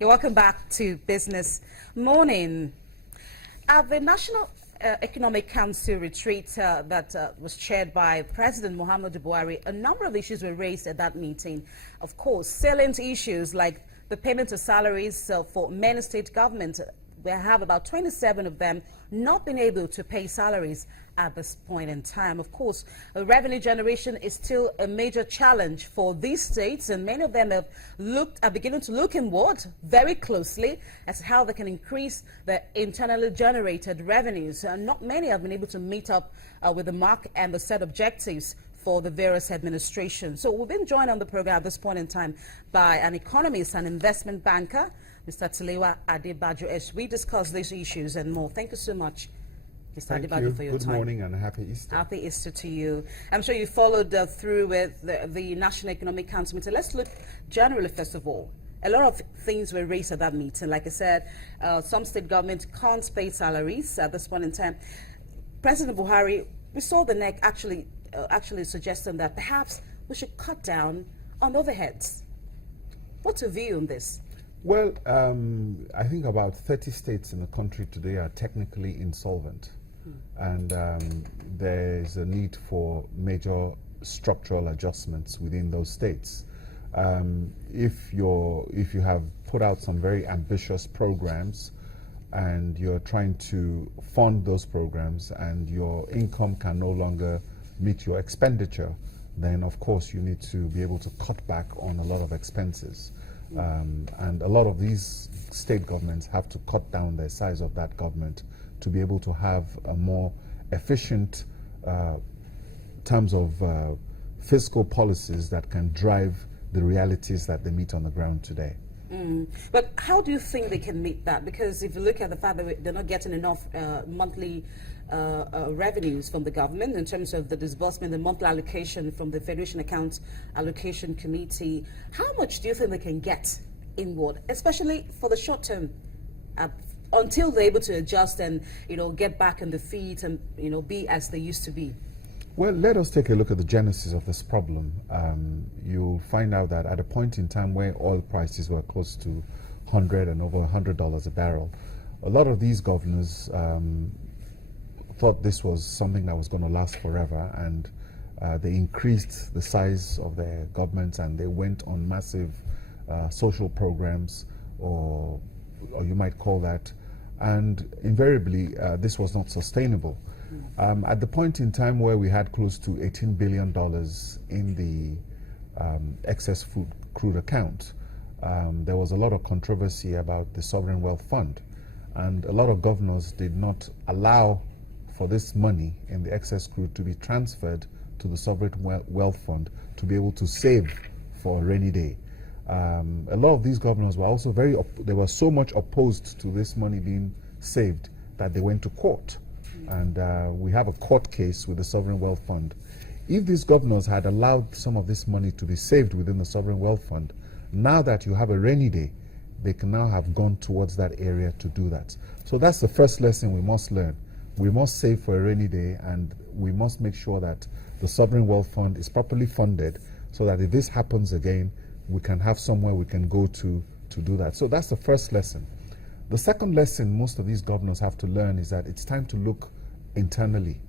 You're welcome back to Business Morning. At the National Economic Council retreat that was chaired by President Muhammadu Buhari, a number of issues were raised at that meeting. Of course, salient issues like the payment of salaries for many state governments. We have about 27 of them not been able to pay salaries at this point in time. Of course, revenue generation is still a major challenge for these states, and many of them are beginning to look inward very closely as to how they can increase their internally generated revenues. Not many have been able to meet up with the mark and the set objectives for the various administrations. So we've been joined on the program at this point in time by an economist and investment banker, Mr. Tilewa Adebajo, as we discuss these issues and more. Thank you so much, Mr. Adebajo, for your time. Good morning and happy Easter. Happy Easter to you. I'm sure you followed through with the National Economic Council meeting. Let's look generally, first of all. A lot of things were raised at that meeting. Like I said, some state governments can't pay salaries at this point in time. President Buhari, we saw the NEC actually suggesting that perhaps we should cut down on overheads. What's your view on this? Well, I think about 30 states in the country today are technically insolvent. And there's a need for major structural adjustments within those states. If you have put out some very ambitious programs and you're trying to fund those programs and your income can no longer meet your expenditure, then of course you need to be able to cut back on a lot of expenses. And a lot of these state governments have to cut down the size of that government to be able to have a more efficient terms of fiscal policies that can drive the realities that they meet on the ground today. But how do you think they can meet that? Because if you look at the fact that they're not getting enough monthly revenues from the government in terms of the disbursement, the monthly allocation from the Federation Accounts Allocation Committee, how much do you think they can get inward, especially for the short term, until they're able to adjust and get back on the feet and be as they used to be? Well, let us take a look at the genesis of this problem. You'll find out that at a point in time where oil prices were close to $100 and over $100 a barrel, a lot of these governors thought this was something that was going to last forever, and they increased the size of their governments and they went on massive social programs, or you might call that, and invariably this was not sustainable. At the point in time where we had close to $18 billion in the excess crude account, there was a lot of controversy about the Sovereign Wealth Fund, and a lot of governors did not allow for this money in the excess crude to be transferred to the Sovereign Wealth Fund to be able to save for a rainy day. A lot of these governors were also they were so much opposed to this money being saved that they went to court. And we have a court case with the Sovereign Wealth Fund. If these governors had allowed some of this money to be saved within the Sovereign Wealth Fund, now that you have a rainy day, they can now have gone towards that area to do that. So that's the first lesson we must learn. We must save for a rainy day, and we must make sure that the Sovereign Wealth Fund is properly funded so that if this happens again, we can have somewhere we can go to do that. So that's the first lesson. The second lesson most of these governors have to learn is that it's time to look internally,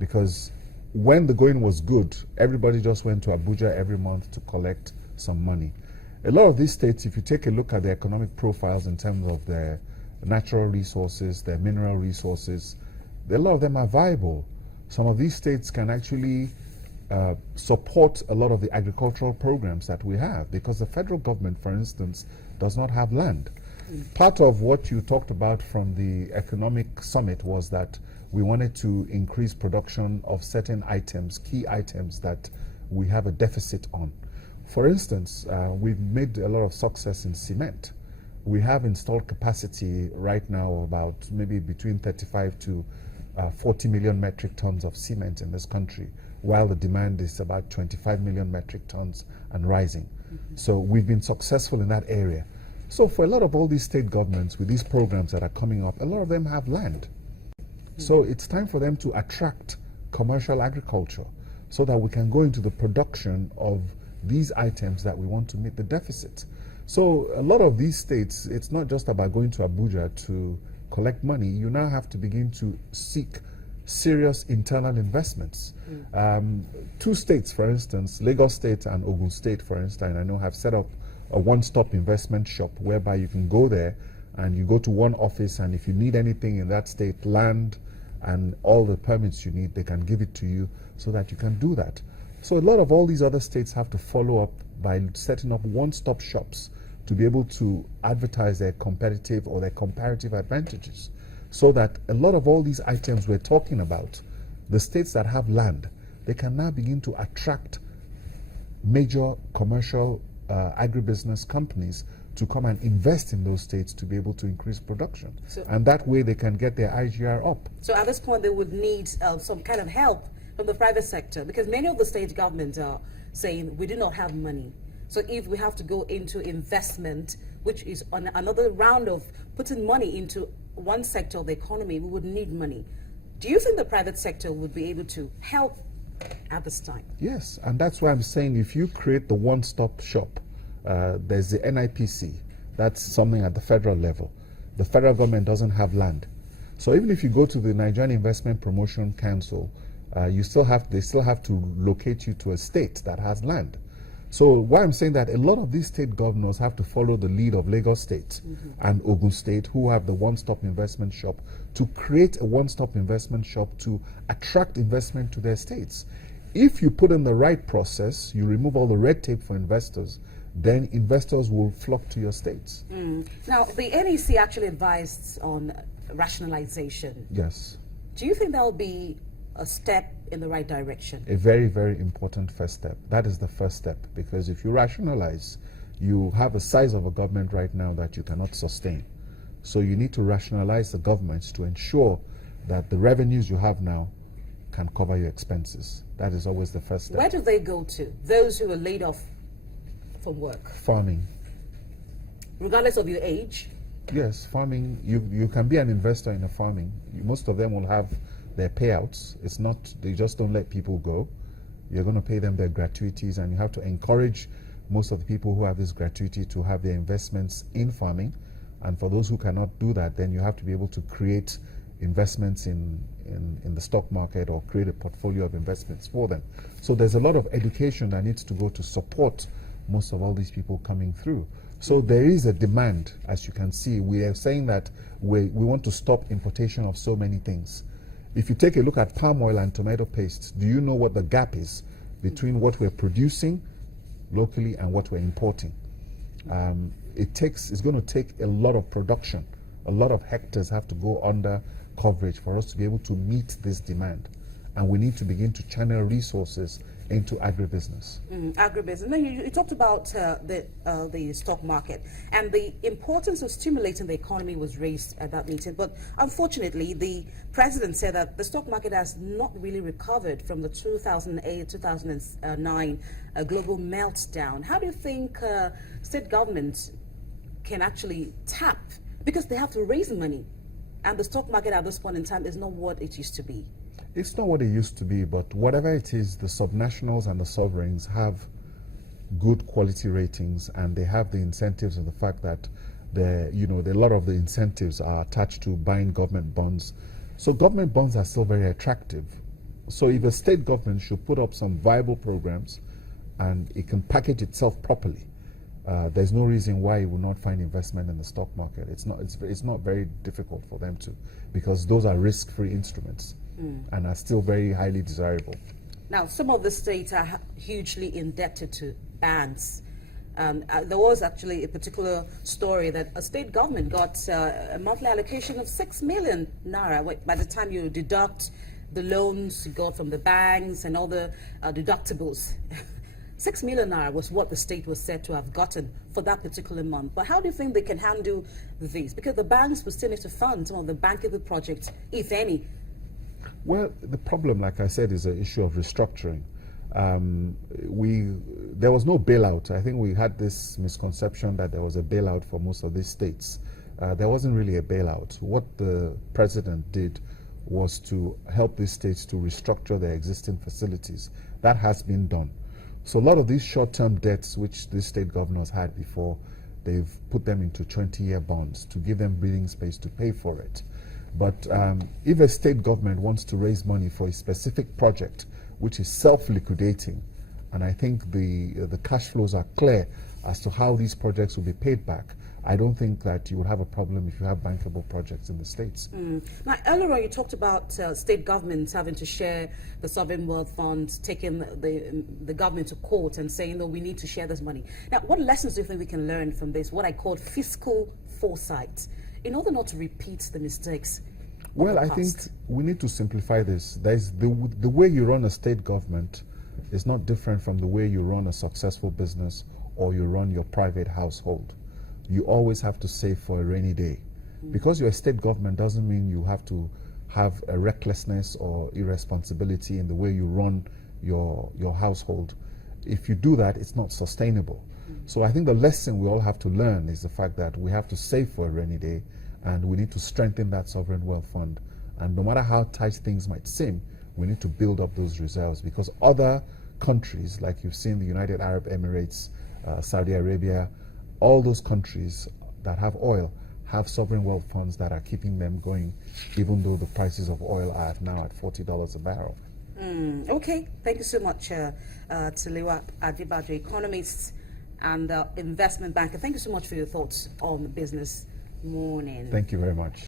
because when the going was good, everybody just went to Abuja every month to collect some money. A lot of these states, if you take a look at the economic profiles in terms of their natural resources, their mineral resources, a lot of them are viable. Some of these states can actually support a lot of the agricultural programs that we have, because the federal government, for instance, does not have land. Part of what you talked about from the economic summit was that we wanted to increase production of certain items, key items that we have a deficit on. For instance, we've made a lot of success in cement. We have installed capacity right now of about maybe between 35 to 40 million metric tons of cement in this country, while the demand is about 25 million metric tons and rising. So we've been successful in that area. So for a lot of all these state governments with these programs that are coming up, a lot of them have land. So it's time for them to attract commercial agriculture so that we can go into the production of these items that we want to meet the deficit. So a lot of these states, it's not just about going to Abuja to collect money. You now have to begin to seek serious internal investments. Two states, for instance, Lagos State and Ogun State, for instance, I know have set up a one-stop investment shop whereby you can go there and you go to one office, and if you need anything in that state, land and all the permits you need, they can give it to you so that you can do that. So a lot of all these other states have to follow up by setting up one-stop shops to be able to advertise their competitive or their comparative advantages, so that a lot of all these items we're talking about, the states that have land, they can now begin to attract major commercial agribusiness companies to come and invest in those states to be able to increase production. And that way they can get their IGR up. So at this point they would need some kind of help from the private sector, because many of the state governments are saying we do not have money. So if we have to go into investment, which is on another round of putting money into one sector of the economy, we would need money. Do you think the private sector would be able to help at this time? Yes, and that's why I'm saying if you create the one-stop shop, there's the NIPC, that's something at the federal level. The federal government doesn't have land. So even if you go to the Nigerian Investment Promotion Council, they still have to locate you to a state that has land. So why I'm saying that a lot of these state governors have to follow the lead of Lagos State and Ogun State, who have the one-stop investment shop, to create a one-stop investment shop to attract investment to their states. If you put in the right process, you remove all the red tape for investors, then investors will flock to your states. Now, the NEC actually advised on rationalization. Yes. Do you think that will be a step in the right direction? A very, very important first step. That is the first step, because if you rationalize, you have a size of a government right now that you cannot sustain. So you need to rationalize the governments to ensure that the revenues you have now can cover your expenses. That is always the first step. Where do they go to, those who are laid off from work? Farming. Regardless of your age? Yes, farming. You can be an investor in a farming. Most of them will have their payouts. It's not, they just don't let people go. You're going to pay them their gratuities, and you have to encourage most of the people who have this gratuity to have their investments in farming. And for those who cannot do that, then you have to be able to create investments in the stock market, or create a portfolio of investments for them. So there's a lot of education that needs to go to support most of all these people coming through. So there is a demand, as you can see. We are saying that we want to stop importation of so many things. If you take a look at palm oil and tomato paste, do you know what the gap is between what we're producing locally and what we're importing? It's going to take a lot of production. A lot of hectares have to go under coverage for us to be able to meet this demand. And we need to begin to channel resources into agribusiness. Agribusiness. No, you talked about the stock market, and the importance of stimulating the economy was raised at that meeting. But unfortunately, the president said that the stock market has not really recovered from the 2008-2009 global meltdown. How do you think state governments can actually tap, because they have to raise money, and the stock market at this point in time is not what it used to be? It's not what it used to be, but whatever it is, the subnationals and the sovereigns have good quality ratings, and they have the incentives of the fact that a lot of the incentives are attached to buying government bonds. So government bonds are still very attractive. So if the state government should put up some viable programs and it can package itself properly, there's no reason why it will not find investment in the stock market. It's not very difficult for them to, because those are risk-free instruments and are still very highly desirable. Now, some of the states are hugely indebted to banks. There was actually a particular story that a state government got a monthly allocation of 6 million naira. By the time you deduct the loans you got from the banks and all the deductibles, 6 million naira was what the state was said to have gotten for that particular month. But how do you think they can handle this? Because the banks will still need to fund some of the bankable projects, if any. Well, the problem, like I said, is an issue of restructuring. There was no bailout. I think we had this misconception that there was a bailout for most of these states. There wasn't really a bailout. What the president did was to help these states to restructure their existing facilities. That has been done. So a lot of these short-term debts which these state governors had before, they've put them into 20-year bonds to give them breathing space to pay for it. But if a state government wants to raise money for a specific project, which is self-liquidating, and I think the cash flows are clear as to how these projects will be paid back, I don't think that you would have a problem if you have bankable projects in the states. Now, earlier on, you talked about state governments having to share the sovereign wealth funds, taking the government to court and saying, no, we need to share this money. Now, what lessons do you think we can learn from this, what I call fiscal foresight, in order not to repeat the mistakes of Well, the I past? think we need to simplify this. There's the way you run a state government is not different from the way you run a successful business or you run your private household. You always have to save for a rainy day. Because you're a state government doesn't mean you have to have a recklessness or irresponsibility in the way you run your household. If you do that, it's not sustainable. So I think the lesson we all have to learn is the fact that we have to save for a rainy day, and we need to strengthen that sovereign wealth fund. And no matter how tight things might seem, we need to build up those reserves, because other countries, like you've seen the United Arab Emirates, Saudi Arabia, all those countries that have oil have sovereign wealth funds that are keeping them going, even though the prices of oil are now at $40 a barrel. Okay, thank you so much, Tiliwa Adibajo, economist and investment banker. Thank you so much for your thoughts on Business Morning. Thank you very much.